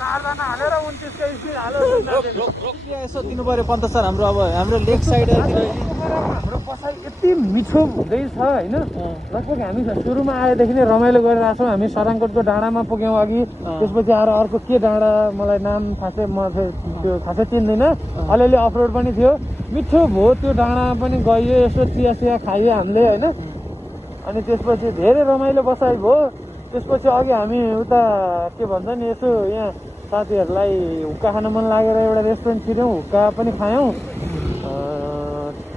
4जना हालेर 29 को स्पिड हाल्यो यसो दिनु पर्यो पन्त सर हाम्रो अब हाम्रो लेग साइडतिर हाम्रो बसाइ यति मिठो हुँदैछ होइन लगभग हामी सुरुमा आएदेखि नै रमाइलो गरिरहेको छौँ हामी सराङकोटको डाँडामा पुग्यौँ अघि त्यसपछि आएर अर्को के डाँडा मलाई नाम खासै म त्यो खासै चिन्दिनँ अलिअलि अफरोड पनि थियो मिठो भयो त्यो डाँडामा पनि गयो यसो चिया चिया खायो हामीले होइन अनि त्यसपछि धेरै रमाइलो बसाइ भयो त्यसपछि अघि हामी उता के भन्छ नि यसो यहाँ साथीहरूलाई हुक्का खान मन लागेर एउटा रेस्टुरेन्ट छिर्यौँ हुक्का पनि खायौँ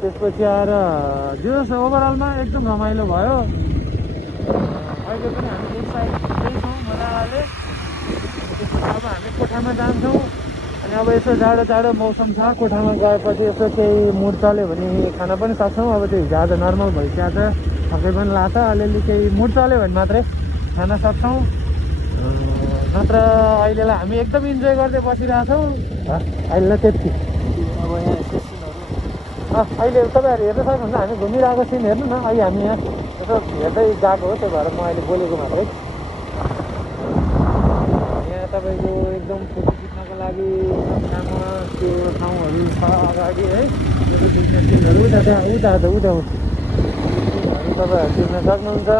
त्यसपछि आएर जस ओभरअलमा एकदम रमाइलो भयो अहिले पनि हामी एक्साइटेड छौँ मजाले त्यसपछि अब हामी कोठामा जान्छौँ अनि अब यसो जाडो जाडो मौसम छ कोठामा गएपछि यसो केही मुड चल्यो भने खान पनि सक्छौँ अब त्यो हिजो आज नर्मल भइसकेको छ थकै पनि लाग्छ अलिअलि केही मुड चल्यो भने मात्रै खान सक्छौँ नत्र अहिलेलाई हामी एकदम इन्जोय गर्दै बसिरहेछौँ अहिले त्यति अहिले तपाईँहरू हेर्नु सक्नुहुन्छ हामी घुमिरहेको सिन हेर्नु न अहिले हामी यहाँ यसो हेर्दै गएको हो त्यही भएर म अहिले बोलेको मात्रै यहाँ तपाईँको एकदम फोटो खिच्नको लागि एकदम राम्रो त्यो ठाउँहरू छ अगाडि है त्यो खिच्ने सिनहरू उता तपाईँहरू खिच्न सक्नुहुन्छ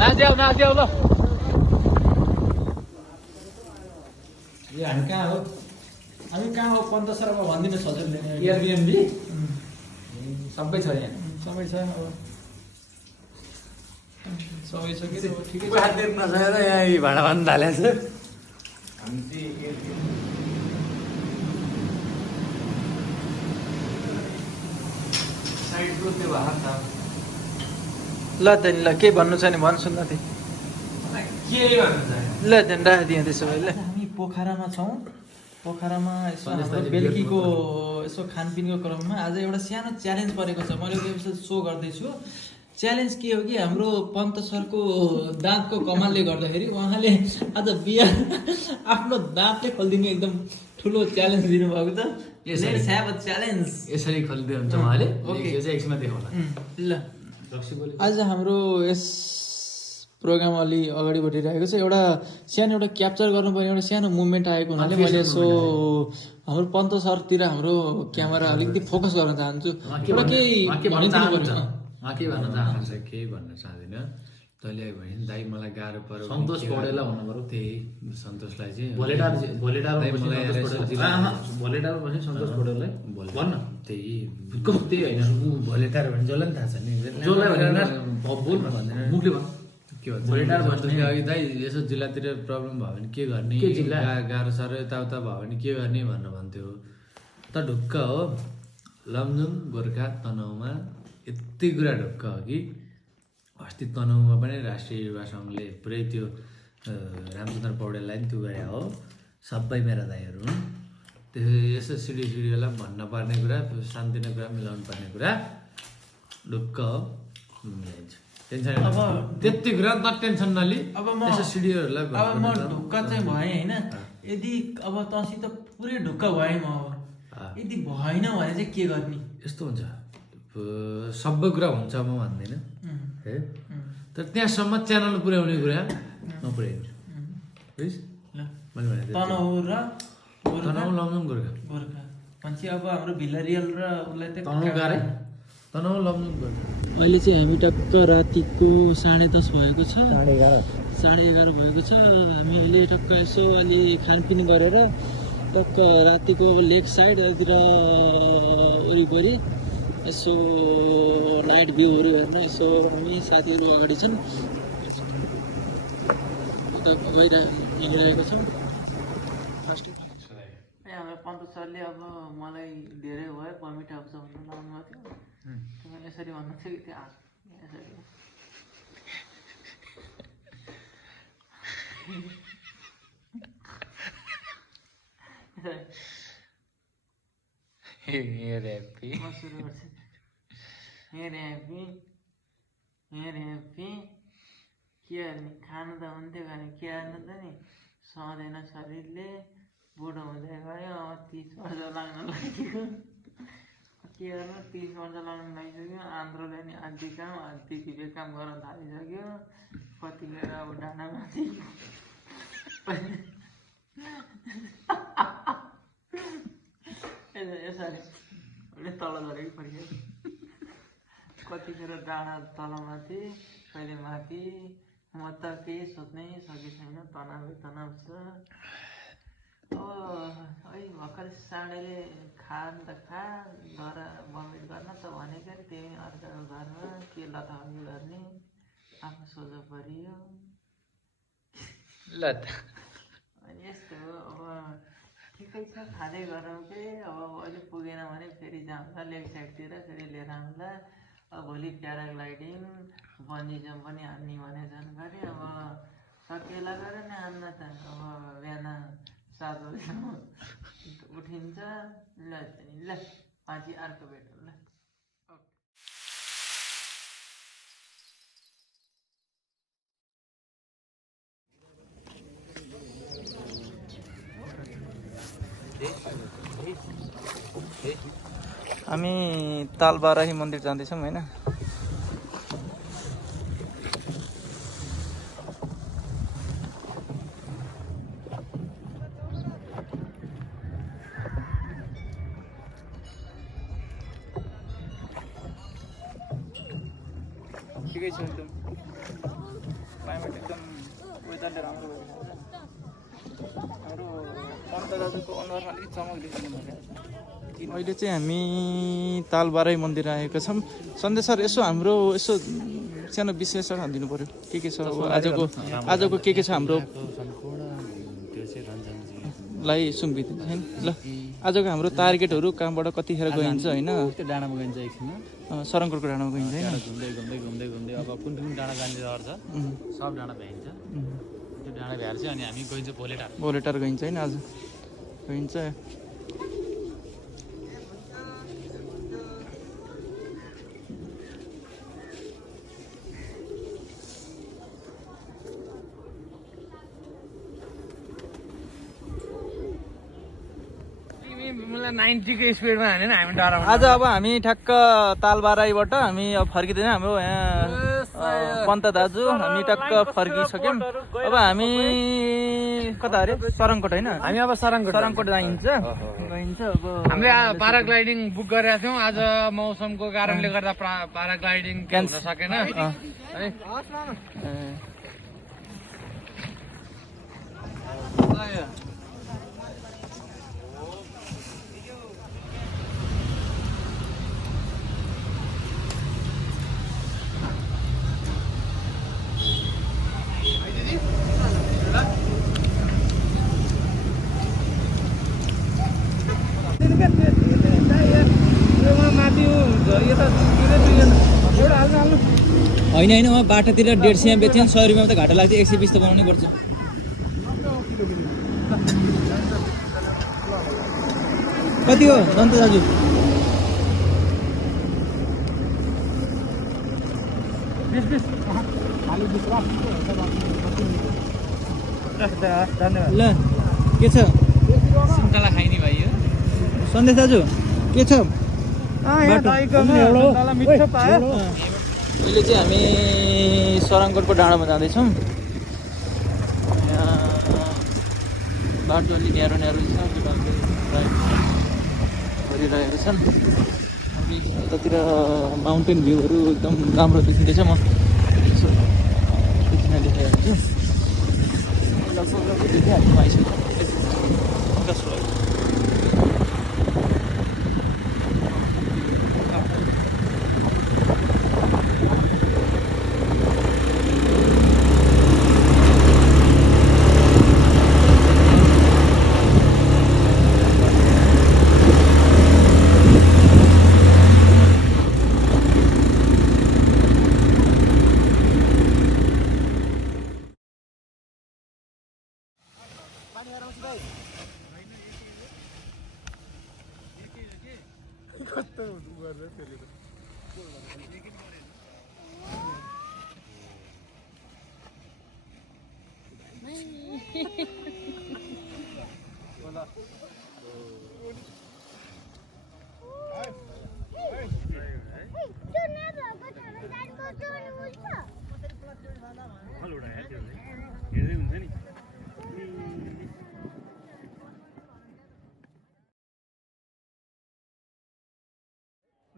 नाच्याउ नाच्याउ ल यो हामी कहाँ हो पन्त सरमा भनिदिनुहोस् हजुरले एयरबिएनबी सबै छ यहाँ सबै छ अब सबै छ कि ठिकै छ खाद्य नसकेर यहाँ भाँडा भाँड्नु थालेको छ साइडको त्यो भात ल त्यहाँदेखि ल के भन्नु छ नि भन् सुन्न थिएँ के भन्नु छ ल त्यहाँदेखि राखिदिएँ त्यसो भए ल हामी पोखरामा छौँ पोखरामा यसो हाम्रो बेलुकीको यसो खानपिनको क्रममा आज एउटा सानो च्यालेन्ज परेको छ मैले यो एपिसोड सो गर्दैछु च्यालेन्ज के हो कि हाम्रो पन्त सरको दाँतको कमालले गर्दाखेरि उहाँले आज बिहान आफ्नो दाँतले खोलिदिने एकदम ठुलो च्यालेन्ज दिनुभएको छ लेट्स ह्याभ अ च्यालेन्ज यसरी खोलिदियो हुन्छ उहाँले ओके। यो चाहिँ एकछिनमा देखाउला ल आज हाम्रो यस प्रोग्राम अलि अगाडि बढिरहेको छ एउटा क्याप्चर गर्नुपर्ने एउटा सानो मुभमेन्ट आएको हुनाले मैले यसो हाम्रो पन्त सरतिर हाम्रो क्यामेरा अलिकति फोकस गर्न चाहन्छु एउटा केही भनिदिनु पर्छ उहाँ के भन्न चाहनुहुन्छ केही भन्न चाहँदैन तैँले भने दाइ मलाई गाह्रो पर्यो सन्तोष पौडेललाई भन्नु पर्यो त्यही सन्तोषलाई चाहिँ भोलेटार बस्ने सन्तोष पौडेललाई भन्न त्यही होइन भोलेटार भने जसलाई पनि थाहा छ नि मुखले भन् के भन्छ भोलेटार बस्ने अघि दाइ यसो जिल्लातिर प्रब्लम भयो भने के गर्ने के जिल्ला? गाह्रो साह्रो यताउता भयो भने के गर्ने भनेर भन्थ्यो त ढुक्क हो लमजुङ गोर्खा तनहुमा यति कुरा ढुक्क हो कि अस्ति तनहुमा पनि राष्ट्रिय युवा सङ्घले पुरै त्यो रामचन्द्र पौडेललाई पनि त्यो गरे हो सबै मेरा दाइहरू हुन् त्यो यसो सिडिओलाई भन्न पर्ने कुरा शान्तिने कुरा मिलाउनु पर्ने कुरा ढुक्क हो मिलाइन्छ टेन्सन त्यति कुरा न टेन्सन नलि अब म यसो सिडिओहरूलाई अब म ढुक्क चाहिँ भएँ होइन यदि अब तँसित पुरै ढुक्क भएँ म अब यदि भएन भने चाहिँ के गर्ने यस्तो हुन्छ सबै कुरा हुन्छ म भन्दैन है तर त्यहाँसम्म च्यानल पुर्याउने कुरा नपुर्याइन्छ बुझिस् ल मैले भने तनहु र तनहुँ लमजुङ गोर्खा गोर्खा भनेपछि अब हाम्रो भिल्लारियल र उसलाई तनहुँ गाह्रै तनहुँ लमजुङ गोर्खा अहिले चाहिँ हामी टक्क रातिको 10:30 भएको छ 11:30 भएको छ हामी अहिले टक्क यसो अलि खानपिन गरेर टक्क रातिको लेक साइडतिर वरिपरि यसो नाइट भ्यूहरू हेर्न यसो हामी साथीहरू अगाडि छन् उता हिँडिरहेको छौँ फर्स्ट हाम्रो पन्त सरले अब मलाई धेरै भयो भमिट आउँछ भन्नु लाउनुभएको थियो मैले यसरी भन्नु थियो कि त्यो यसरी म सुरु गर्छु हेरे ह्याप्पी के गर्ने खानु त हुन्थ्यो भने के गर्नु त नि सहँदैन शरीरले बुढो हुँदै गयो अब 30 वर्ष लाग्न लाग्यो के गर्नु 30 वर्ष लाग्न लागिसक्यो आन्द्रोले नि आधी काम आधी बेकाम गर्न थालिसक्यो कतिखेर अब डाँडामाथि यसरी तल झरेको पऱ्यो कतिखेर डाँडा तलमाथि कहिले माथि म त केही सोच्नै सके छैन तनाव छ है भर्खर साँडेले खान त खा घर बमिट गर्न त भनेको नि त्यही अर्काको घरमा के लथाउने गर्ने आफ्नो सोझो परियो ल अनि यस्तो हो अब ठिकै छ खाँदै गरौँ के अब अहिले पुगेन भने फेरि जाउँला लेक साइडतिर फेरि लिएर आउँला अब भोलि प्याराग्लाइडिङ बन्जी जम्प पनि हान्ने भने जानकारी अब सकेला गरेर नि हान्न त अब बिहान 7 बजीसम्म उठिन्छ ल पछि अर्को भेटौँ ल हामी तालबाराही मन्दिर जाँदैछौँ होइन ठिकै छ एकदम क्लाइमेट एकदम वेदरले राम्रो भइरहेको छ हाम्रो पन्त दाजुको अनुहारमा अलिकति चमक देखिनु भइरहेको छ अहिले चाहिँ हामी तालबारै मन्दिर आएका छौँ सन्देश सर यसो हाम्रो यसो सानो विश्लेषण दिनु पर्यो के छ आजको के छ हाम्रो लाई सुम्पिदिन्छ हैन ल आजको हाम्रो टार्गेटहरू कहाँबाट कतिखेर गइन्छ होइन त्यो डाँडामा गइन्छ एकछिन सरङकोटको डाँडामा गइन्छ होइन घुम्दै अब कुन डाँडा जाने रहर छ सब डाँडा भ्याइन्छ त्यो डाँडा भ्याएर चाहिँ अनि हामी गइन्छ भोलेटार गइन्छ होइन आज गइन्छ मलाई 90 को स्पिडमा हानेन हामी डराउँछ आज अब हामी ठ्याक्क तालबाराईबाट हामी अब फर्किँदैन हाम्रो यहाँ पन्त दाजु हामी टक्क फर्किसक्यौँ अब हामी कता अरे सरङकोट होइन हामी अब सरङकोट गइन्छ अब हामीले प्याराग्लाइडिङ बुक गरेका थियौँ आज मौसमको कारणले गर्दा प्याराग्लाइडिङ हुन सकेन होइन उहाँ बाटातिर 150 बेच्यो 100 रुपियाँमा त घाटा लाग्छ 120 त बनाउनै पर्छ कति हो सन्त दाजु ल के छ सुन्तला खाइने भाइ हो सन्देश दाजु के छ मिठो पायो अहिले चाहिँ हामी सरङकोटको डाँडामा जाँदैछौँ यहाँ बाटो अलि न्यारो छ गरिरहेको छन् यतातिर माउन्टेन भ्यूहरू एकदम राम्रो देखिँदैछ म यसो एकछिन देखाइहाल्छु लगभग देखिहाल्छु आइसक्यो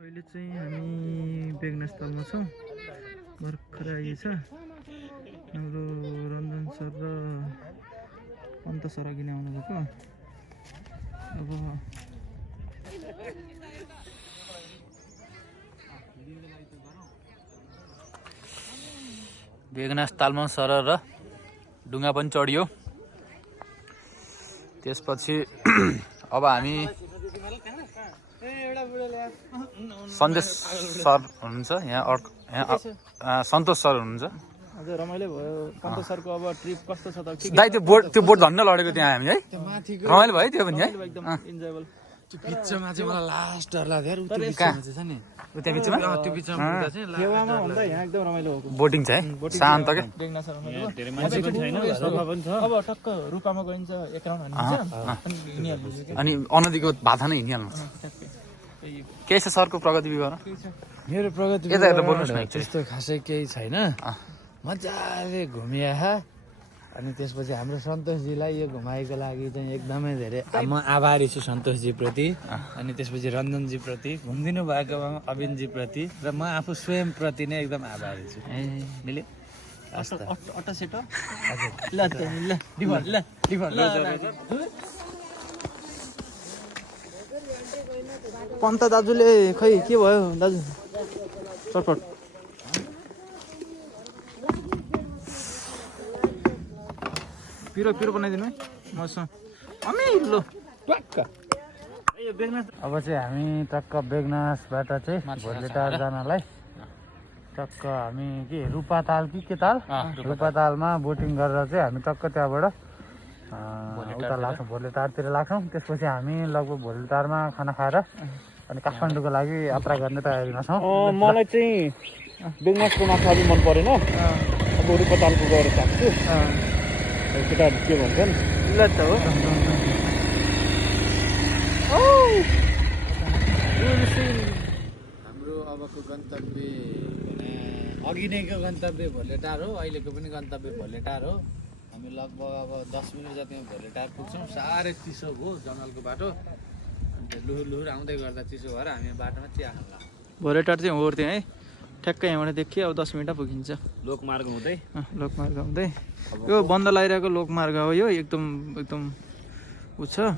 अहिले चाहिँ हामी बेगनास्थलमा छौँ भर्खर आइएछ हाम्रो रञ्जन सर र पन्त सर अघि नै आउनुभएको अब बेगनास्थलमा सर र डुङ्गा पनि चढियो त्यसपछि अब हामी सन्देश सर हुनुहुन्छ यहाँ सन्तोष सर हुनुहुन्छ आज रमाइलो भयो पन्त सरको अब ट्रिप कस्तो छ त दाइ त्यो बोट धन्न लडेको त्यहाँ हामी है रमाइलो भयो त्यो पनि है एकदम इन्जोयबल त्यो बिचमा चाहिँ मलाई लास्ट डर लाग्यो त्यहाँ बिचमा त्यो बिचमा पुग्दा चाहिँ फेवामा भन्दा यहाँ एकदम रमाइलो भएको बोटिङ छ है शान्त के अब टक्क रुपामा गइन्छ एक राउन्ड हानिन्छ अनि अनदीको भाषा नै हिँडिहाल्नु के छ सरको प्रगति विवरण मेरो प्रगति यता यता बोल्नुहोस् न त्यस्तो खासै केही छैन मजाले घुमिया अनि त्यसपछि हाम्रो सन्तोषजीलाई यो घुमाइको लागि चाहिँ एकदमै धेरै म आभारी छु सन्तोषजी प्रति अनि त्यसपछि रञ्जनजी प्रति घुमिदिनु भएकोमा अविनजी प्रति र म आफू स्वयं प्रति नै एकदम आभारी छु मिल्यो अट्टा सेट ल त ल डिफल्ट ल डिफल्ट पन्त दाजुले खै के भयो दाजु चटपट पिरो पिरो बनाइदिनु है मसँग अमिलो टक्क अब चाहिँ हामी टक्क बेगनासबाट चाहिँ भोलेटार जानलाई टक्क हामी के रूपाताल कि ताल रूपातालमा बोटिङ गरेर चाहिँ हामी टक्क त्यहाँबाट उता लाग्छौँ भोलेटारतिर लाग्छौँ। त्यसपछि हामी लगभग भोलेटारमा खाना खाएर अनि काठमाडौँको लागि यात्रा गर्ने तयारीमा छौँ। मलाई चाहिँ बेगनासको माछा अलि मन परेन अब रूपातालको गएर चाख्छु केटाहरू के भन्छन् ल त हो हाम्रो अबको गन्तव्य अघि नैको गन्तव्य भोलेटार हो, अहिलेको पनि गन्तव्य भोलेटार हो। हामी लगभग अब 10 मिनट जतिमा भोलेटार पुग्छौँ। साह्रै चिसो हो जङ्गलको बाटो, अन्त लुहुर लुहुर आउँदै गर्दा चिसो भएर हामी बाटोमा चिया खान लाग्छौँ। भोलेटार चाहिँ ओर्थ्यौँ है ठ्याक्कै यहाँबाट देखियो। अब 10 मिनटमा पुगिन्छ लोकमार्ग हुँदै लोकमार्ग हुँदै। यो बन्द लगाइरहेको लोकमार्ग हो यो, एकदम एकदम उ छ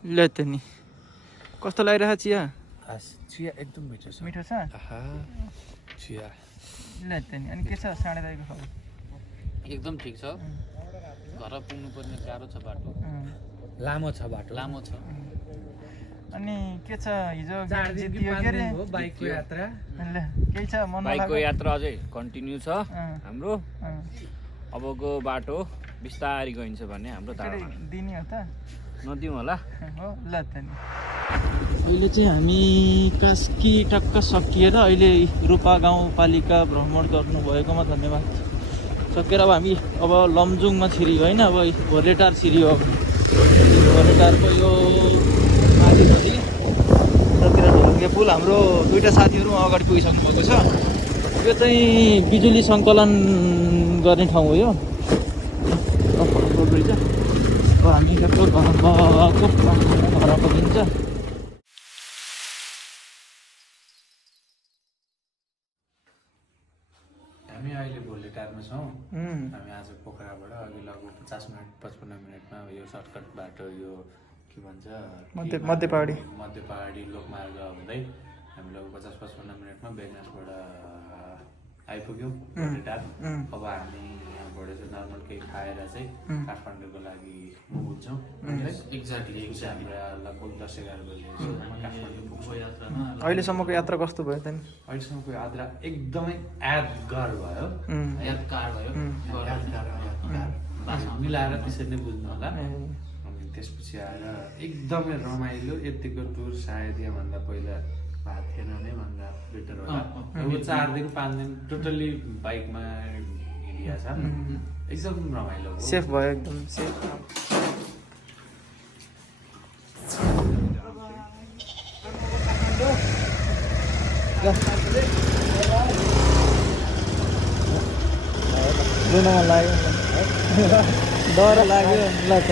ल त नि। कस्तो लागिरहेको चिया? चिया एकदम मिठो छ। मिठो छ चिया ल त नि। अनि के छ साढे दाइको खबर? एकदम ठिक छ। घर पुग्नु पर्ने गाह्रो छ बाटो, लामो छ बाटो, लामो छ। अनि के छ हिजो जितियो के अरे बाइकको यात्रा? ल केही छ मन बाइकको यात्रा अझै कन्टिन्यू छ हाम्रो। अबको बाटो बिस्तारै गइन्छ भन्ने हाम्रो धारणा। दिने हो त नदिउँ होला हो ल त नि। अहिले चाहिँ हामी कास्की टक्क सकिएर अहिले रूपा गाउँपालिका भ्रमण गर्नुभएकोमा धन्यवाद। सकेर अब हामी अब लमजुङमा छिरियो होइन, अब भोलेटार छिरियो। अब भोलेटारको यो माथि नदी उतातिर ढुङ्गे पुल। हाम्रो दुईवटा साथीहरू अगाडि पुगिसक्नु भएको छ। यो चाहिँ बिजुली सङ्कलन गर्ने ठाउँ हो यो। अब हामी टक्क घर पुगिन्छ। हामी अहिले भोलेटारमा छौँ। हामी आज पोखराबाट अघि लगभग 50 मिनट 55 मिनटमा यो सर्टकट बाटो, यो के भन्छ मध्य पहाडी लोकमार्ग हुँदै हामी लगभग 50-55 मिनटमा बेगनासबाट आइपुग्यौँ भोलेटार। अब हामी यहाँबाट चाहिँ नर्मल केही खाएर चाहिँ काठमाडौँको लागि पुग्छौँ। एक्ज्याक्टली हाम्रो लगभग 10-11 बजीसम्म काठमाडौँ पुग्छौँ यात्रामा। अहिलेसम्मको यात्रा कस्तो भयो त नि? अहिलेसम्मको यात्रा एकदमै यादगार भयो। मिलाएर त्यसरी नै बुझ्नु होला। अनि त्यसपछि आएर एकदमै रमाइलो। यतिको टुर सायद यहाँभन्दा पहिला भएको थिएन नै भन्दा बेटर होला। अब 4 दिन 5 दिन टोटल्ली बाइकमा हिँडिया छ। एकदम रमाइलो हो। सेफ भयो एकदम सेफ। रुन मन लाग्यो, डर लाग्यो ल त।